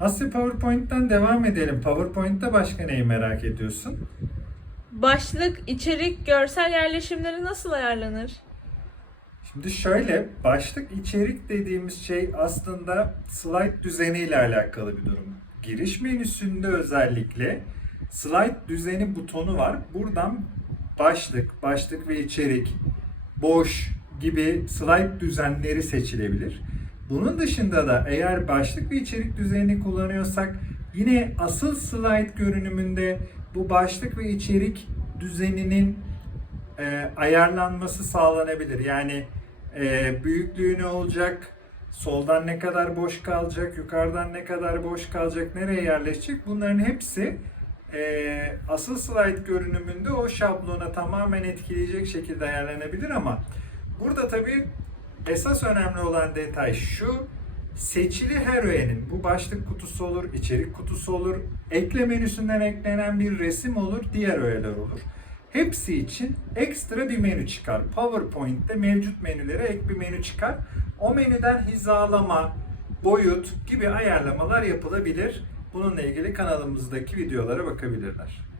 Asya PowerPoint'ten devam edelim. PowerPoint'te başka neyi merak ediyorsun? Başlık, içerik, görsel yerleşimleri nasıl ayarlanır? Şimdi şöyle, başlık içerik dediğimiz şey aslında slide düzeniyle alakalı bir durum. Giriş menüsünde özellikle slide düzeni butonu var. Buradan başlık, başlık ve içerik, boş gibi slide düzenleri seçilebilir. Bunun dışında da eğer başlık ve içerik düzenini kullanıyorsak yine asıl slide görünümünde bu başlık ve içerik düzeninin e, ayarlanması sağlanabilir. Yani e, büyüklüğü ne olacak, soldan ne kadar boş kalacak, yukarıdan ne kadar boş kalacak, nereye yerleşecek bunların hepsi e, asıl slide görünümünde o şablona tamamen etkileyecek şekilde ayarlanabilir ama burada tabii esas önemli olan detay şu seçili her öğenin bu başlık kutusu olur, içerik kutusu olur, ekle menüsünden eklenen bir resim olur, diğer öğeler olur. Hepsi için ekstra bir menü çıkar. PowerPoint'te mevcut menülere ek bir menü çıkar. O menüden hizalama, boyut gibi ayarlamalar yapılabilir. Bununla ilgili kanalımızdaki videolara bakabilirler.